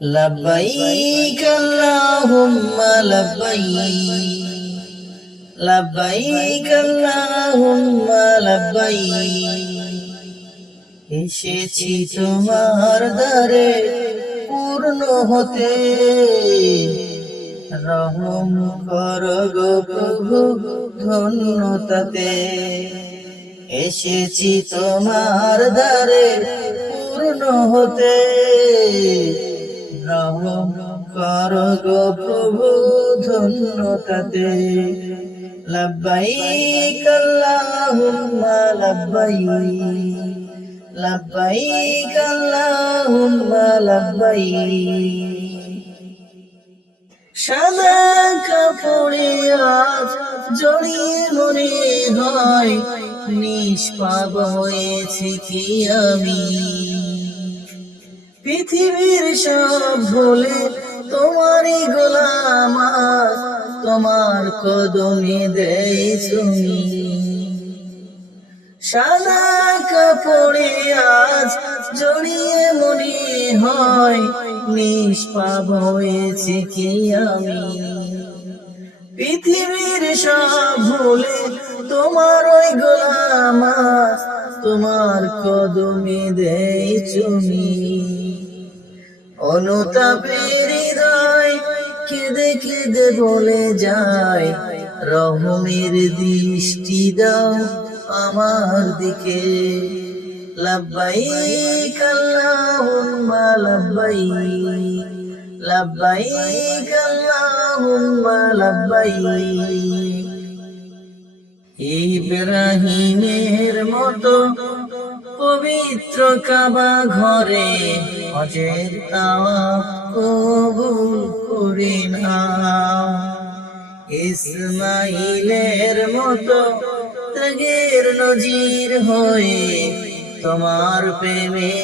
লব্বাইক আল্লাহুম্মা লব্বাইক, লব্বাইক আল্লাহুম্মা লব্বাইক। এসেছি তোমার দ্বারে পূর্ণ হতে, রহম করো গো প্রভু ধন্য তাতে। এসেছি তোমার দ্বারে পূর্ণ হতে, রহম করো গো প্রভু ধন্য তাতে। লব্বাইক আল্লাহুম্মা লব্বাইক, লব্বাইক আল্লাহুম্মা লব্বাইক। সাদা কাপড়ে আজ জড়িয়ে মনে হয় নিষ্পাপ হয়েছি কি আমি। পৃথিবীর সব ভুলে তোমারই গোলাম আজ, তোমার কদমে দেই তুমি। সাদা কাপড়ে আজ জড়িয়ে মনে হয় নিষ্পাপ হয়েছি কি আমি। পৃথিবীর সব ভুলে তোমার ওই গোলাম আজ, তোমার কদমে দেই তুমি। অনুতাপের হৃদয় কেঁদে কেঁদে বলে যায়, রহমের দৃষ্টি দাও আমার দিকে। লব্বাইক আল্লাহুম্মা লব্বাইক, লব্বাইক আল্লাহুম্মা লব্বাইক। ইব্রাহিমের মতো পবিত্র কাবা ঘরে হজের তাওয়াফ কবুল করে নাও। ইসমাইলের মতো ত্যাগের নজির হয়ে তোমার প্রেমে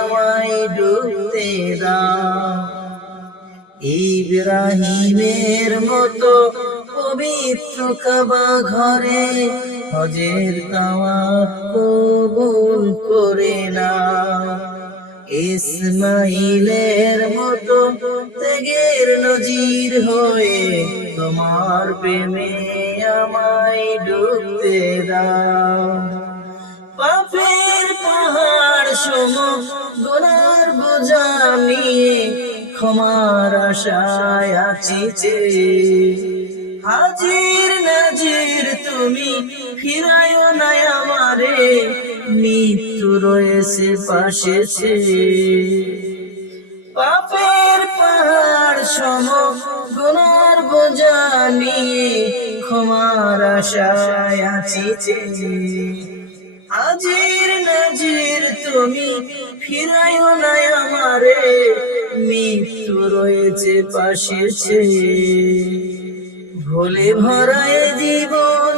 আমায় ডুবতে দাও। ইব্রাহিমের মতো পবিত্র কাবা ঘরে হজের তাওয়াফ কবুল করে নাও। ইসমাইলের মতো ত্যাগের নজির হয়ে তোমার প্রেমে আমায় ডুবতে দাও। পাপের পাহাড় সম গুনার বোঝা নিয়ে ক্ষমার আশায় আছি চেয়ে। হাজির নাজির তুমি ফিরায়ো না আমারে, মৃত্যু রয়েছে পাশে চেয়ে। পাপের পাহাড় সম গুনার বোঝা নিয়ে ক্ষমার আশায় আছি চেয়ে। হাজির নাজির তুমি ফিরায়ো না আমারে, মৃত্যু রয়েছে পাশে চেয়ে। ভুলে ভরায় জীবন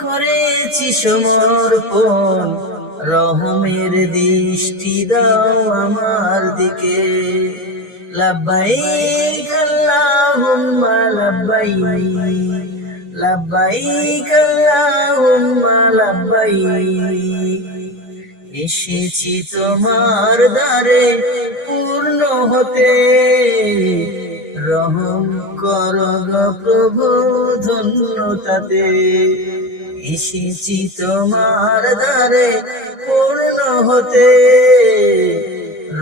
করেছি সমর্পণ, রহমের দৃষ্টি দাও আমার দিকে। লব্বাইক আল্লাহুম্মা লব্বাইক, লব্বাইক আল্লাহুম্মা লব্বাইক। এসেছি তোমার দ্বারে পূর্ণ হতে, রহম করো গো প্রভু ধন্য তাতে। এসেছি তোমার দ্বারে পূর্ণ হতে,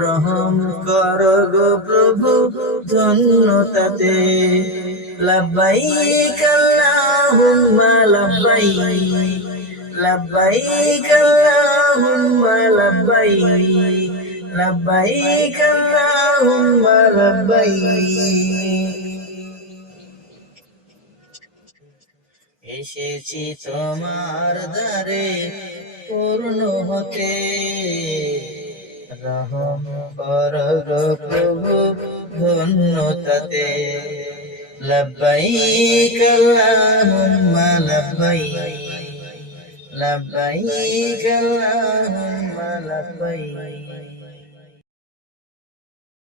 রহম করো গো প্রভু ধন্য তাতে। লব্বাইক আল্লাহুম্মা লব্বাইক, লব্বাইক আল্লাহুম্মা লব্বাইক, লব্বাইক আল্লাহুম্মা লব্বাইক। এসেছি তোমার দ্বারে পূর্ণ হতে, রহম করো গো প্রভু ধন্য তাতে। লব্বাইক আল্লাহুম্মা লব্বাইক, লব্বাইক আল্লাহুম্মা লব্বাইক।